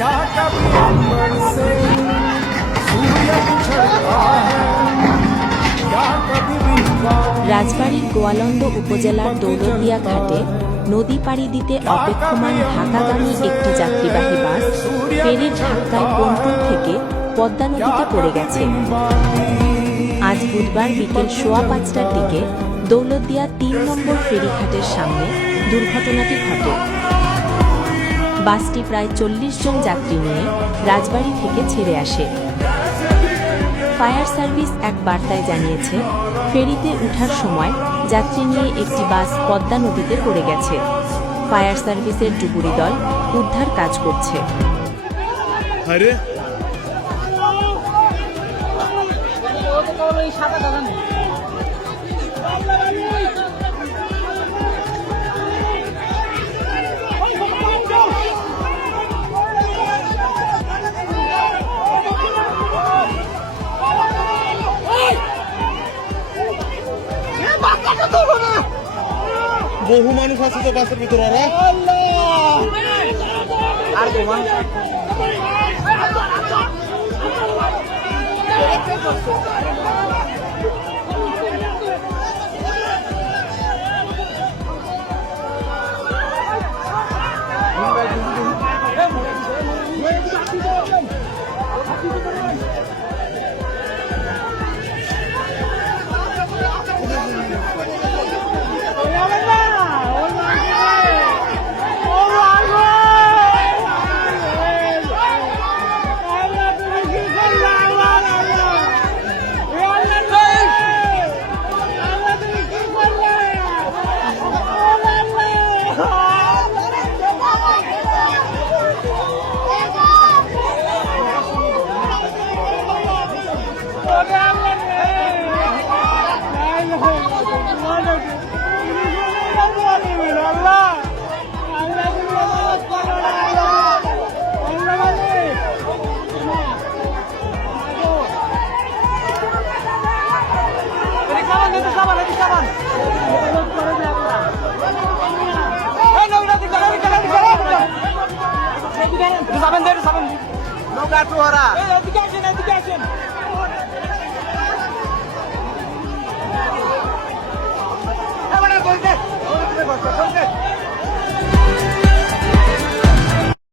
क्या कभी अंबर से सूरज चढ़ता है क्या कभी विश्वा রাজবাড়ীর গোয়ালন্দ উপজেলার দৌলতদিয়া ঘাটে নদী পাড়ি দিতে অপেক্ষমান ঢাকাগামী একটি যাত্রীবাহী বাস ফেরির ধাক্কায় পন্টুন থেকে পদ্মা নদীতে পড়ে গেছে। আজ বুধবার বিকেল ৫:১৫টার দিকে দৌলতদিয়া ৩ নম্বর ফেরিঘাটের সামনে দুর্ঘটনাটি ঘটে। বাসটি প্রায় ৪০ জন যাত্রী নিয়ে রাজবাড়ী থেকে ছেড়ে আসে। ফায়ার সার্ভিস এক বার্তায় জানিয়েছে, ফেরিতে ওঠার সময় যাত্রী নিয়ে একটি বাস পদ্মা নদীতে পড়ে গেছে। ফায়ার সার্ভিসের ডুবুরি দল উদ্ধার কাজ করছে। বহু মানুষ আছে তো বাসের ভিতরে আর Saben, nggak tuh orang.